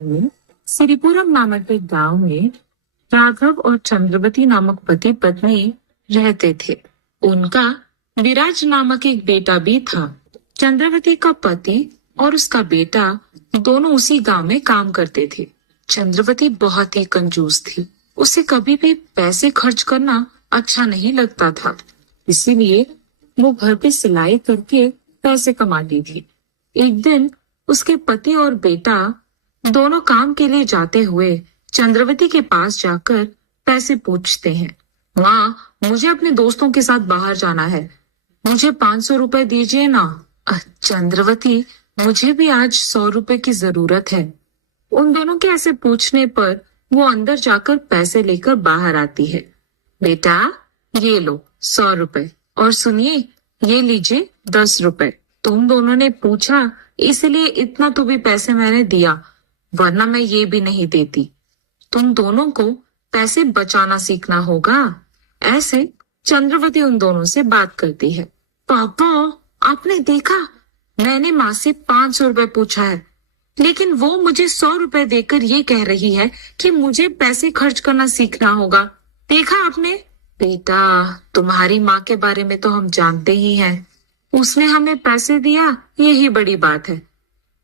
सिरिपुरम नामक एक गांव में राघव और चंद्रवती नामक पति पत्नी रहते थे। उनका विराज नामक एक बेटा भी था। चंद्रवती का पति और उसका बेटा दोनों उसी गांव में काम करते थे। चंद्रवती बहुत ही कंजूस थी। उसे कभी भी पैसे खर्च करना अच्छा नहीं लगता था, इसीलिए वो घर पे सिलाई करके पैसे कमाती थी। एक दिन उसके पति और बेटा दोनों काम के लिए जाते हुए चंद्रवती के पास जाकर पैसे पूछते हैं। माँ, मुझे अपने दोस्तों के साथ बाहर जाना है, मुझे 500 रुपए दीजिए ना। चंद्रवती, मुझे भी आज 100 रुपए की जरूरत है। उन दोनों के ऐसे पूछने पर वो अंदर जाकर पैसे लेकर बाहर आती है। बेटा, ये लो 100 रुपए, और सुनिए, ये लीजिए 10 रुपए। तुम दोनों ने पूछा इसलिए इतना तो भी पैसे मैंने दिया, वरना मैं ये भी नहीं देती। तुम दोनों को पैसे बचाना सीखना होगा। ऐसे चंद्रवती उन दोनों से बात करती है। पापा, आपने देखा, मैंने माँ से 500 रुपए पूछा है, लेकिन वो मुझे 100 रुपए देकर ये कह रही है कि मुझे पैसे खर्च करना सीखना होगा। देखा आपने? बेटा, तुम्हारी माँ के बारे में तो हम जानते ही हैं। उसने हमें पैसे दिया, यही बड़ी बात है।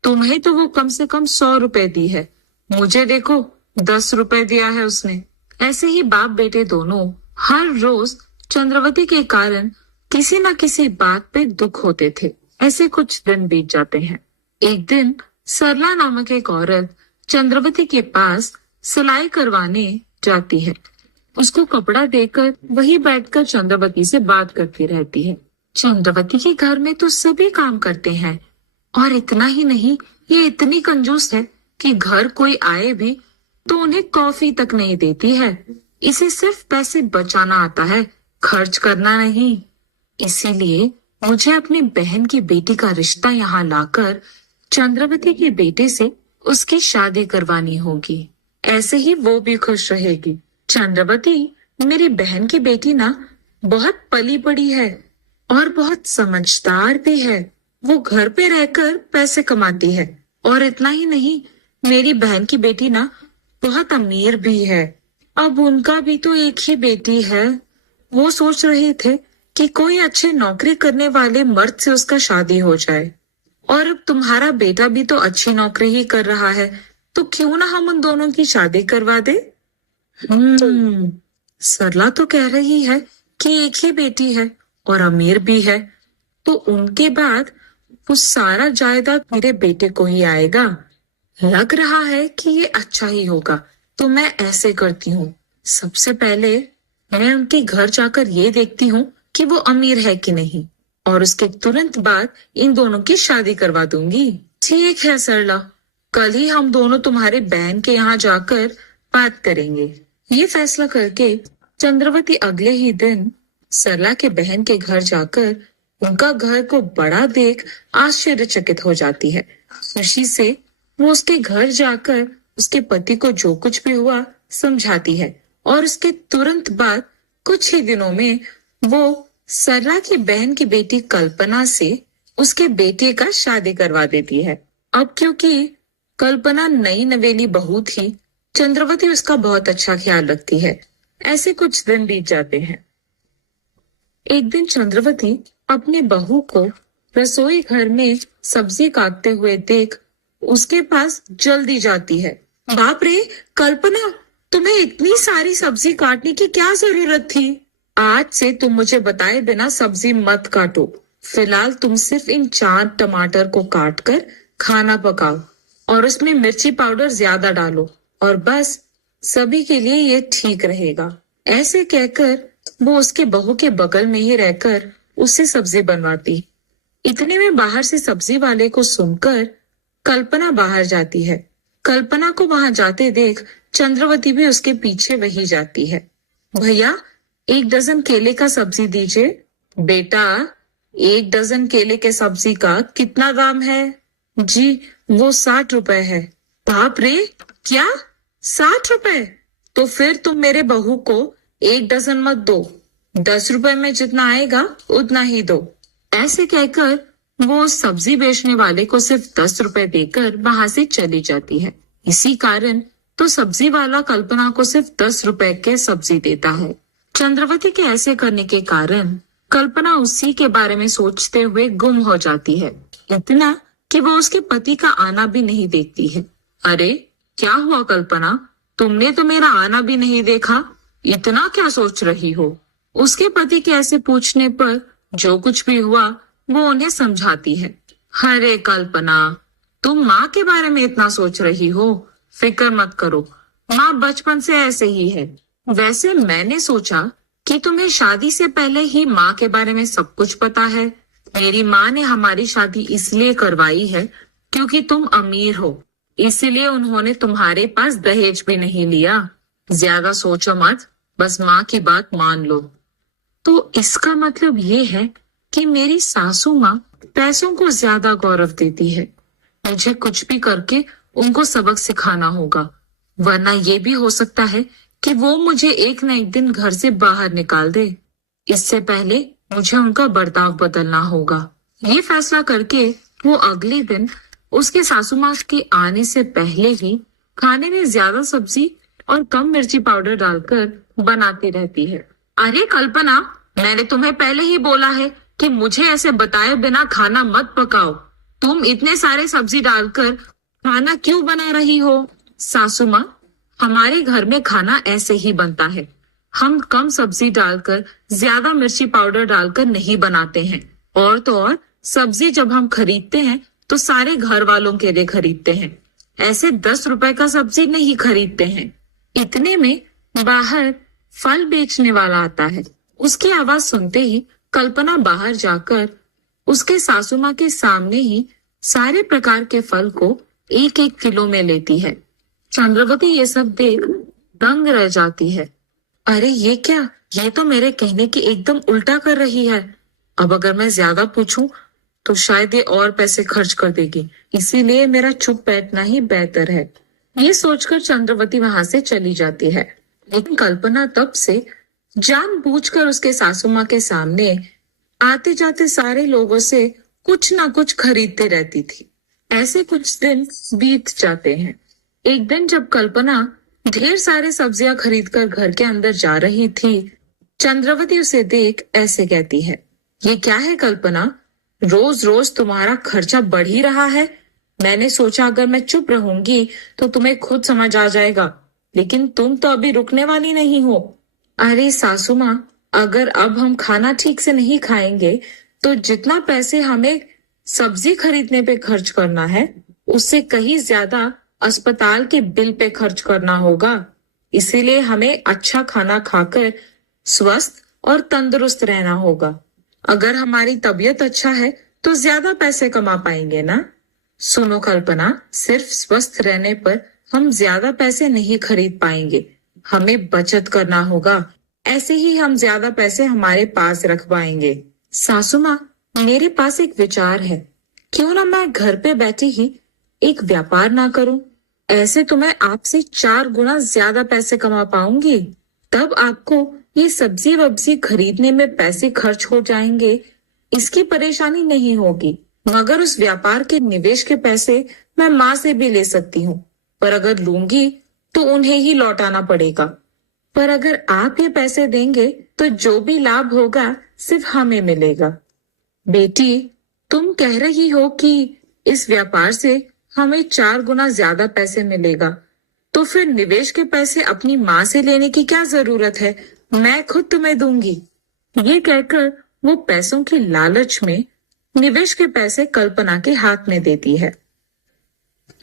तुम्हें तो वो कम से कम 100 रुपए दी है, मुझे देखो 10 रुपए दिया है उसने। ऐसे ही बाप बेटे दोनों हर रोज चंद्रवती के कारण किसी न किसी बात पे दुख होते थे। ऐसे कुछ दिन बीत जाते हैं। एक दिन सरला नामक एक औरत चंद्रवती के पास सिलाई करवाने जाती है। उसको कपड़ा देकर वही बैठकर चंद्रवती से बात करती रहती है। चंद्रवती के घर में तो सभी काम करते हैं, और इतना ही नहीं, ये इतनी कंजूस है कि घर कोई आए भी तो उन्हें कॉफी तक नहीं देती है। इसे सिर्फ पैसे बचाना आता है, खर्च करना नहीं। इसीलिए मुझे अपनी बहन की बेटी का रिश्ता यहाँ लाकर चंद्रवती के बेटे से उसकी शादी करवानी होगी। ऐसे ही वो भी खुश रहेगी। चंद्रवती, मेरी बहन की बेटी ना बहुत पली बड़ी है और बहुत समझदार भी है। वो घर पे रहकर पैसे कमाती है, और इतना ही नहीं, मेरी बहन की बेटी ना बहुत अमीर भी है। अब उनका भी तो एक ही बेटी है। वो सोच रहे थे कि कोई अच्छे नौकरी करने वाले मर्द से उसका शादी हो जाए, और अब तुम्हारा बेटा भी तो अच्छी नौकरी ही कर रहा है, तो क्यों ना हम उन दोनों की शादी करवा दे। सरला तो कह रही है कि एक ही बेटी है और अमीर भी है, तो उनके बाद वो सारा जायदाद मेरे बेटे को ही आएगा। लग रहा है कि ये अच्छा ही होगा, तो मैं ऐसे करती हूँ। सबसे पहले मैं उनके घर जाकर ये देखती हूँ कि वो अमीर है कि नहीं, और उसके तुरंत बाद इन दोनों की शादी करवा दूंगी। ठीक है सरला, कल ही हम दोनों तुम्हारे बहन के यहाँ जाकर बात करेंगे। ये फैसला करके चंद्रवती अगले ही दिन सरला के बहन के घर जाकर उनका घर को बड़ा देख आश्चर्यचकित हो जाती है। खुशी से वो उसके घर जाकर उसके पति को जो कुछ भी हुआ समझाती है, और उसके तुरंत बाद कुछ ही दिनों में वो सरला की बहन की बेटी कल्पना से उसके बेटे का शादी करवा देती है। अब क्योंकि कल्पना नई नवेली बहू थी, चंद्रवती उसका बहुत अच्छा ख्याल रखती है। ऐसे कुछ दिन बीत जाते हैं। एक दिन चंद्रवती अपने बहू को रसोई घर में सब्जी काटते हुए देख उसके पास जल्दी जाती है। बाप रे कल्पना, तुम्हें इतनी सारी सब्जी काटने की क्या जरूरत थी? आज से तुम मुझे बताए बिना सब्जी मत काटो। फिलहाल तुम सिर्फ इन 4 टमाटर को काटकर खाना पकाओ, और उसमें मिर्ची पाउडर ज्यादा डालो, और बस सभी के लिए ये ठीक रहेगा। ऐसे कहकर वो उसके बहू के बगल में ही रहकर उससे सब्जी बनवाती। इतने में बाहर से सब्जी वाले को सुनकर कल्पना बाहर जाती है। कल्पना को वहां जाते देख चंद्रवती भी उसके पीछे वही जाती है। भैया, 1 डजन केले का सब्जी दीजिए। बेटा, 1 डजन केले के सब्जी का कितना दाम है? जी, वो 60 रुपए है। बाप रे, क्या 60 रुपए? तो फिर तुम मेरे बहू को 1 डजन मत दो, 10 रुपए में जितना आएगा उतना ही दो। ऐसे कहकर वो सब्जी बेचने वाले को सिर्फ 10 रुपए देकर वहां से चली जाती है। इसी कारण तो सब्जी वाला कल्पना को सिर्फ 10 रुपए के सब्जी देता है। चंद्रवती के ऐसे करने के कारण कल्पना उसी के बारे में सोचते हुए गुम हो जाती है, इतना कि वो उसके पति का आना भी नहीं देखती है। अरे क्या हुआ कल्पना, तुमने तो मेरा आना भी नहीं देखा, इतना क्या सोच रही हो? उसके पति के ऐसे पूछने पर जो कुछ भी हुआ वो उन्हें समझाती है। अरे कल्पना, तुम माँ के बारे में इतना सोच रही हो, फिक्र मत करो, माँ बचपन से ऐसे ही है। वैसे मैंने सोचा कि तुम्हें शादी से पहले ही माँ के बारे में सब कुछ पता है। मेरी माँ ने हमारी शादी इसलिए करवाई है क्योंकि तुम अमीर हो, इसलिए उन्होंने तुम्हारे पास दहेज भी नहीं लिया। ज्यादा सोचो मत, बस माँ की बात मान लो। तो इसका मतलब ये है कि मेरी सासू माँ पैसों को ज्यादा गौरव देती है। मुझे कुछ भी करके उनको सबक सिखाना होगा, वरना ये भी हो सकता है कि वो मुझे एक न एक दिन घर से बाहर निकाल दे। इससे पहले मुझे उनका बर्ताव बदलना होगा। ये फैसला करके वो अगले दिन उसके सासू माँ के आने से पहले ही खाने में ज्यादा सब्जी और कम मिर्ची पाउडर डालकर बनाती रहती है। अरे कल्पना, मैंने तुम्हें पहले ही बोला है कि मुझे ऐसे बताए बिना खाना मत पकाओ। तुम इतने सारे सब्जी डालकर खाना क्यों बना रही हो? सासू माँ, हमारे घर में खाना ऐसे ही बनता है। हम कम सब्जी डालकर ज्यादा मिर्ची पाउडर डालकर नहीं बनाते हैं। और तो और सब्जी जब हम खरीदते हैं तो सारे घर वालों के लिए खरीदते हैं, ऐसे 10 रुपए का सब्जी नहीं खरीदते हैं। इतने में बाहर फल बेचने वाला आता है। उसकी आवाज सुनते ही कल्पना बाहर जाकर उसके सासू माँ के सामने ही सारे प्रकार के फल को 1-1 किलो में लेती है। चंद्रवती ये सब देख दंग रह जाती है। अरे ये क्या, ये तो मेरे कहने के एकदम उल्टा कर रही है। अब अगर मैं ज्यादा पूछूं तो शायद ये और पैसे खर्च कर देगी, इसीलिए मेरा चुप बैठना ही बेहतर है। ये सोचकर चंद्रवती वहां से चली जाती है। लेकिन कल्पना तब से जानबूझकर उसके सासू माँ के सामने आते जाते सारे लोगों से कुछ ना कुछ खरीदते रहती थी। ऐसे कुछ दिन बीत जाते हैं। एक दिन जब कल्पना ढेर सारे सब्जियां खरीदकर घर के अंदर जा रही थी, चंद्रवती उसे देख ऐसे कहती है, ये क्या है कल्पना, रोज रोज तुम्हारा खर्चा बढ़ ही रहा है। मैंने सोचा अगर मैं चुप रहूंगी तो तुम्हें खुद समझ आ जाएगा, लेकिन तुम तो अभी रुकने वाली नहीं हो। अरे सासू माँ, अगर अब हम खाना ठीक से नहीं खाएंगे तो जितना पैसे हमें सब्जी खरीदने पे खर्च करना है उससे कहीं ज्यादा अस्पताल के बिल पे खर्च करना होगा। इसीलिए हमें अच्छा खाना खाकर स्वस्थ और तंदुरुस्त रहना होगा। अगर हमारी तबीयत अच्छा है तो ज्यादा पैसे कमा पाएंगे ना। सुनो कल्पना, सिर्फ स्वस्थ रहने पर हम ज्यादा पैसे नहीं खरीद पाएंगे, हमें बचत करना होगा, ऐसे ही हम ज्यादा पैसे हमारे पास रख पाएंगे। सासू माँ, मेरे पास एक विचार है, क्यों ना मैं घर पे बैठी ही एक व्यापार ना करूं? ऐसे तो मैं आपसे 4 गुना ज्यादा पैसे कमा पाऊंगी। तब आपको ये सब्जी वब्जी खरीदने में पैसे खर्च हो जाएंगे, इसकी परेशानी नहीं होगी। मगर उस व्यापार के निवेश के पैसे मैं माँ से भी ले सकती हूँ, पर अगर लूंगी तो उन्हें ही लौटाना पड़ेगा। पर अगर आप ये पैसे देंगे तो जो भी लाभ होगा सिर्फ हमें मिलेगा। बेटी, तुम कह रही हो कि इस व्यापार से हमें 4 गुना ज्यादा पैसे मिलेगा, तो फिर निवेश के पैसे अपनी माँ से लेने की क्या जरूरत है, मैं खुद तुम्हें दूंगी। ये कहकर वो पैसों की लालच में निवेश के पैसे कल्पना के हाथ में देती है।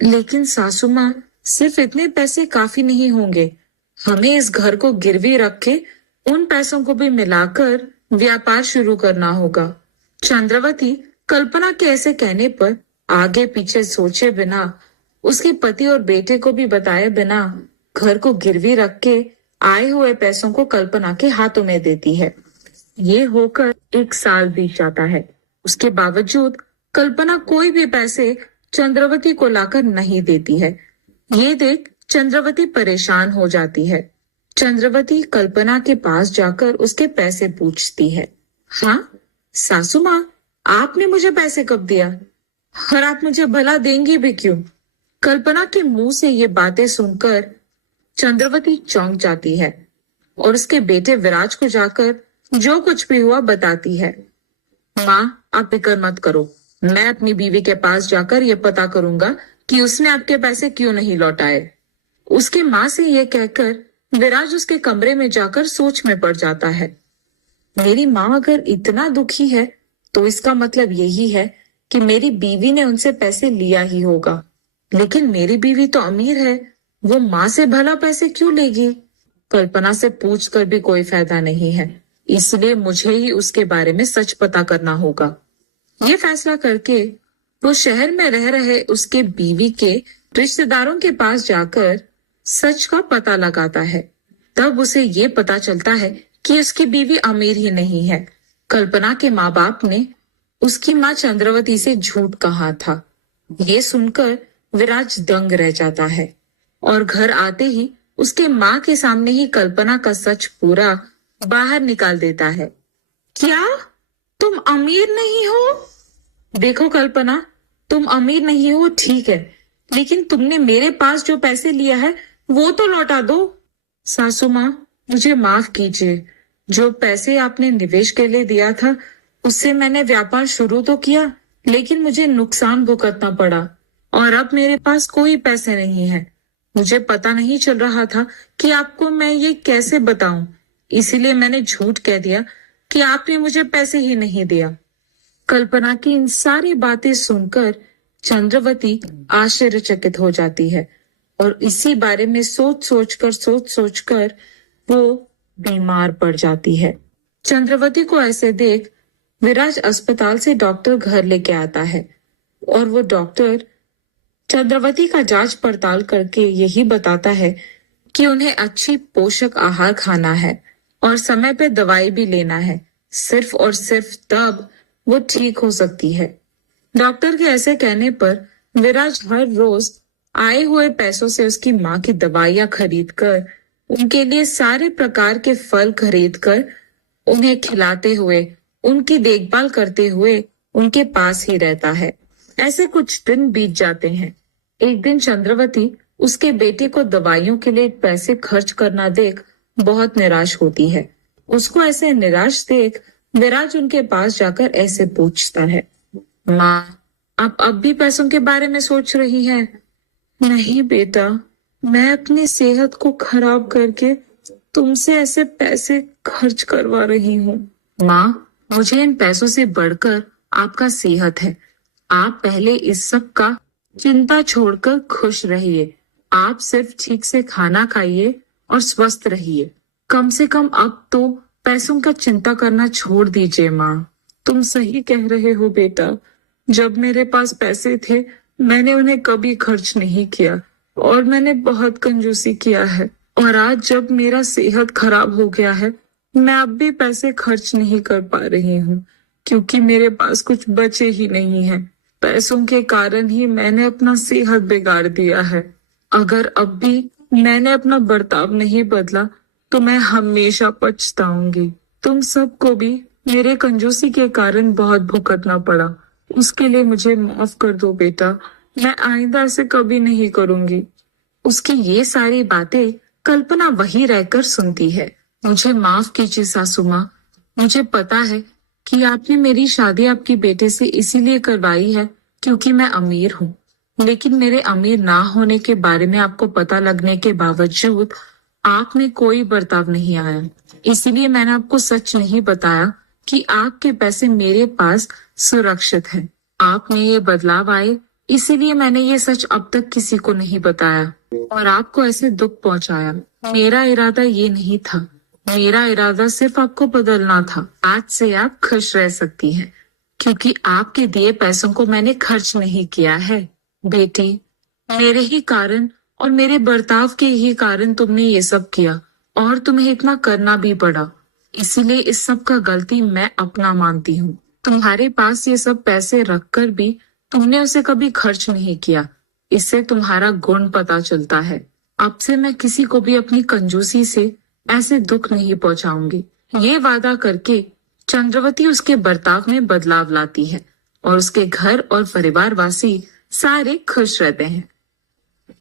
लेकिन सासू माँ, सिर्फ इतने पैसे काफी नहीं होंगे, हमें इस घर को गिरवी रख के उन पैसों को भी मिलाकर व्यापार शुरू करना होगा। चंद्रवती कल्पना के ऐसे कहने पर आगे पीछे सोचे बिना, उसके पति और बेटे को भी बताए बिना घर को गिरवी रख के आए हुए पैसों को कल्पना के हाथों में देती है। ये होकर 1 साल बीत जाता है। उसके बावजूद कल्पना कोई भी पैसे चंद्रवती को लाकर नहीं देती है। ये देख चंद्रवती परेशान हो जाती है। चंद्रवती कल्पना के पास जाकर उसके पैसे पूछती है। हाँ सासू माँ, आपने मुझे पैसे कब दिया, और आप मुझे भला देंगी भी क्यों? कल्पना के मुंह से ये बातें सुनकर चंद्रवती चौंक जाती है और उसके बेटे विराज को जाकर जो कुछ भी हुआ बताती है। माँ, आप फिक्र मत करो, मैं अपनी बीवी के पास जाकर ये पता करूंगा कि उसने आपके पैसे क्यों नहीं लौटाए। उसकी माँ से ये कहकर विराज उसके कमरे में जाकर सोच में पड़ जाता है। मेरी माँ अगर इतना दुखी है तो इसका मतलब यही है कि मेरी बीवी ने उनसे पैसे लिया ही होगा। लेकिन मेरी बीवी तो अमीर है, वो माँ से भला पैसे क्यों लेगी? कल्पना से पूछकर भी कोई फायदा नहीं है, इसलिए मुझे ही उसके बारे में सच पता करना होगा। ये फैसला करके वो शहर में रह रहे उसके बीवी के रिश्तेदारों के पास जाकर सच का पता लगाता है। तब उसे ये पता चलता है कि उसकी बीवी अमीर ही नहीं है। कल्पना के माँ बाप ने उसकी माँ चंद्रवती से झूठ कहा था। ये सुनकर विराज दंग रह जाता है और घर आते ही उसके माँ के सामने ही कल्पना का सच पूरा बाहर निकाल देता है। क्या तुम अमीर नहीं हो? देखो कल्पना, तुम अमीर नहीं हो ठीक है, लेकिन तुमने मेरे पास जो पैसे लिया है वो तो लौटा दो। सासू माँ, मुझे माफ कीजिए। जो पैसे आपने निवेश के लिए दिया था उससे मैंने व्यापार शुरू तो किया, लेकिन मुझे नुकसान भुगतना पड़ा और अब मेरे पास कोई पैसे नहीं है। मुझे पता नहीं चल रहा था कि आपको मैं ये कैसे बताऊं, इसीलिए मैंने झूठ कह दिया कि आपने मुझे पैसे ही नहीं दिया। कल्पना की इन सारी बातें सुनकर चंद्रवती आश्चर्यचकित हो जाती है और इसी बारे में सोच सोचकर वो बीमार पड़ जाती है। चंद्रवती को ऐसे देख विराज अस्पताल से डॉक्टर घर लेके आता है और वो डॉक्टर चंद्रवती का जांच पड़ताल करके यही बताता है कि उन्हें अच्छी पोषक आहार खाना है और समय पे दवाई भी लेना है। सिर्फ और सिर्फ तब वो ठीक हो सकती है। डॉक्टर के ऐसे कहने पर विराज हर रोज आए हुए पैसों से उसकी माँ की दवाइयाँ खरीद कर, उनके लिए सारे प्रकार के फल खरीद कर उन्हें खिलाते हुए, उनकी देखभाल करते हुए उनके पास ही रहता है। ऐसे कुछ दिन बीत जाते हैं। एक दिन चंद्रवती उसके बेटे को दवाइयों के लिए पैसे खर्च करना देख बहुत निराश होती है। उसको ऐसे निराश देख विराज उनके पास जाकर ऐसे पूछता है, माँ, आप अब भी पैसों के बारे में सोच रही हैं? नहीं बेटा, मैं अपनी सेहत को खराब करके तुमसे ऐसे पैसे खर्च करवा रही हूँ। माँ, मुझे इन पैसों से बढ़कर आपका सेहत है। आप पहले इस सब का चिंता छोड़कर खुश रहिए। आप सिर्फ ठीक से खाना खाइए और स्वस्थ रहिए। कम से कम अब तो पैसों का चिंता करना छोड़ दीजिए। माँ, तुम सही कह रहे हो बेटा। जब मेरे पास पैसे थे मैंने उन्हें कभी खर्च नहीं किया और मैंने बहुत कंजूसी किया है। और आज जब मेरा सेहत खराब हो गया है मैं अब भी पैसे खर्च नहीं कर पा रही हूँ, क्योंकि मेरे पास कुछ बचे ही नहीं है। पैसों के कारण ही मैंने अपना सेहत बिगाड़ दिया है। अगर अब भी मैंने अपना बर्ताव नहीं बदला तो मैं हमेशा पछताऊंगी। तुम सबको भी मेरे कंजूसी के कारण बहुत भुगतना पड़ा, उसके लिए मुझे माफ कर दो बेटा। मैं आइंदा से कभी नहीं करूंगी। उसकी ये सारी बातें कल्पना वहीं रहकर सुनती है। मुझे माफ कीजिए सासू माँ, मुझे पता है कि आपने मेरी शादी आपके बेटे से इसीलिए करवाई है क्योंकि मैं अमीर हूँ, लेकिन मेरे अमीर ना होने के बारे में आपको पता लगने के बावजूद आपने कोई बर्ताव नहीं आया। इसीलिए मैंने आपको सच नहीं बताया कि आपके पैसे मेरे पास सुरक्षित हैं। आपने ये बदलाव आए इसीलिए मैंने ये सच अब तक किसी को नहीं बताया और आपको ऐसे दुख पहुंचाया। मेरा इरादा ये नहीं था। मेरा इरादा सिर्फ आपको बदलना था। आज से आप खुश रह सकती हैं क्योंकि आपके दिए पैसों को मैंने खर्च नहीं किया है। बेटी, मेरे ही कारण और मेरे बर्ताव के ही कारण तुमने ये सब किया और तुम्हें इतना करना भी पड़ा। इसीलिए इस सब का गलती मैं अपना मानती हूँ। तुम्हारे पास ये सब पैसे रखकर भी तुमने उसे कभी खर्च नहीं किया। इससे तुम्हारा गुण पता चलता है। अब से मैं किसी को भी अपनी कंजूसी से ऐसे दुख नहीं पहुंचाऊंगी। ये वादा करके चंद्रवती उसके बर्ताव में बदलाव लाती है और उसके घर और परिवारवासी सारे खुश रहते हैं।